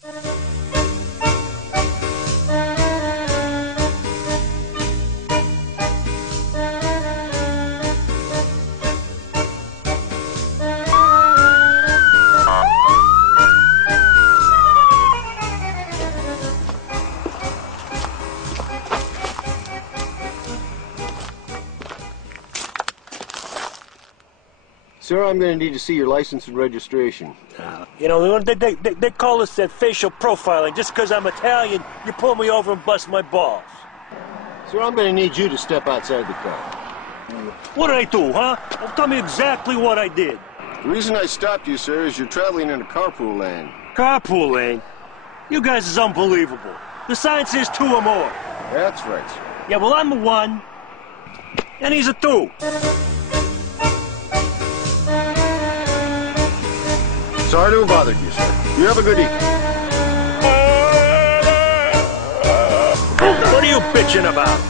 Sir, I'm going to need to see your license and registration. You know, they call us that facial profiling. Just because I'm Italian, you pull me over and bust my balls. Sir, I'm going to need you to step outside the car. What did I do, huh? Well, tell me exactly what I did. The reason I stopped you, sir, is you're traveling in a carpool lane. Carpool lane? You guys is unbelievable. The sign says 2 or more. That's right, sir. Yeah, well, I'm a 1, and he's a 2. Sorry to have bothered you, sir. You have a good evening. What are you bitching about?